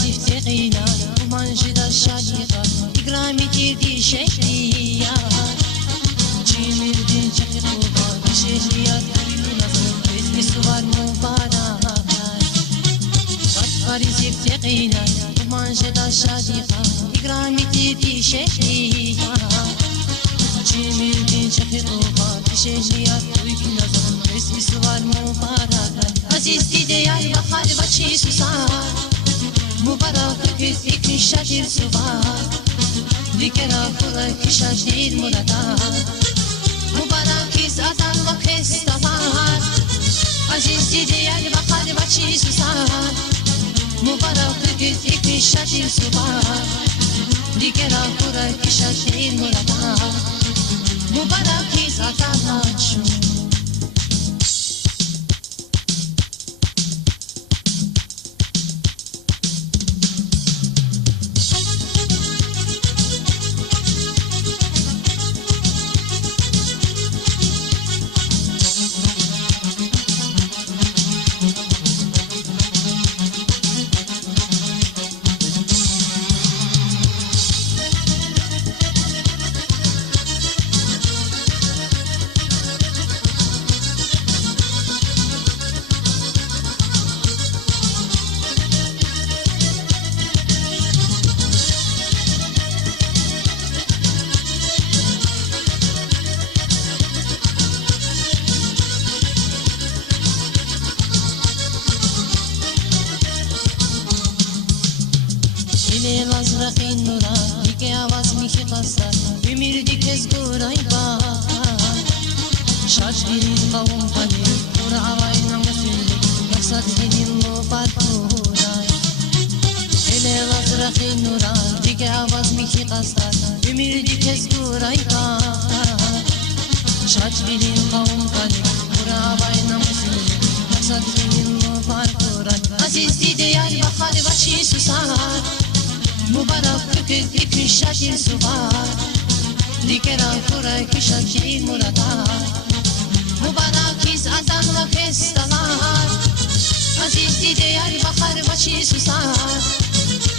زفت قینا ومانجد الشالقة إقرامي تيدي شهرية جيمي الدين شخي طوبة بشهريات كل نظر باسم سوار مبارك غفاري زفت قينا ومانجد الشالقة إقرامي تيدي شهرية جيمي الدين شخي طوبة بشهريات كل نظر باسم سوار مبارك عزيز ديال بخار بچي سوسار مبارك كذيك شاجر سوار ذكرى فرق شاجر مردا مبارك زادان وكستوار عزيز ديال بخار بچي سوسار مبارك كذيك شاجر سوار ذكرى فرق شاجر مردا مبارك زادان وشو Dil azraqi nura Dike avaz miki qasar Bimirdik ez guray ba Şaşgirin qavum qani Ur avayna musilli Maksat zinin mubat kuray Dil azraqi nura Dike avaz miki qasar Bimirdik ez guray ba Şaşgirin qavum qani Ur avayna musilli Maksat zinin mubat kuray Aziz diyal bakhar bachi susar مبارك كذيك شاجر سوار ذكرى فرق شاجر مردا مبارك زادان وكستوار عزيز ديال بخار بچي سوسار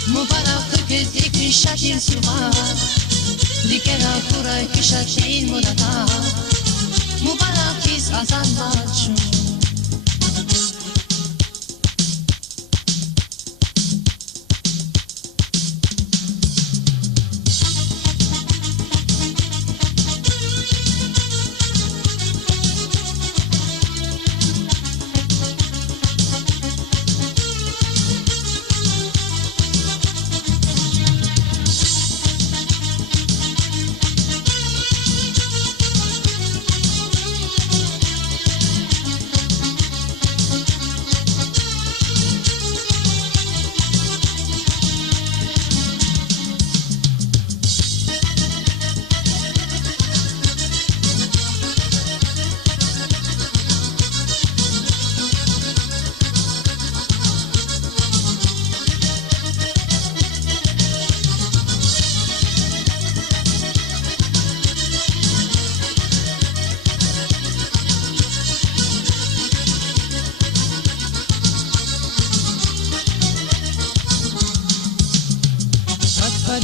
مبارك كذيك شاجر سوار ذكرى فرق شاجر مردا مبارك زادان وشو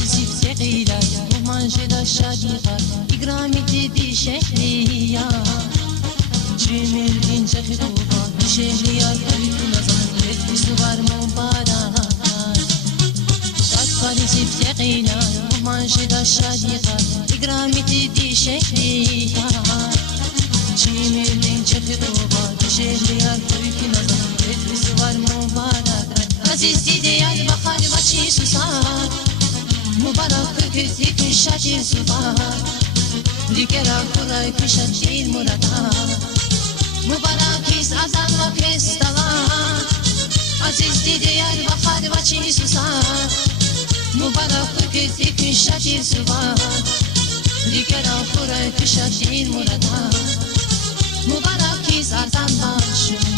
زفت قيلة ومانجد الشالقة إقرامي تيدي شهرية جيمي الدين شخي طوبة بشهرية كل نظر باسم سوار مبارك غفاري زفت قيلة ومانجد الشالقة إقرامي تيدي شهرية جيمي الدين شخي طوبة بشهرية كل نظر باسم سوار مبارك عزيز ديال بخار بچي سوسار مبارك كذيك شاجر سوار ذكرى فرق شاجر مردا مبارك زادان وكستوار عزيز ديال بخار بچي سوسار مبارك كذيك شاجر سوار ذكرى فرق شاجر مردا مبارك زادان وشو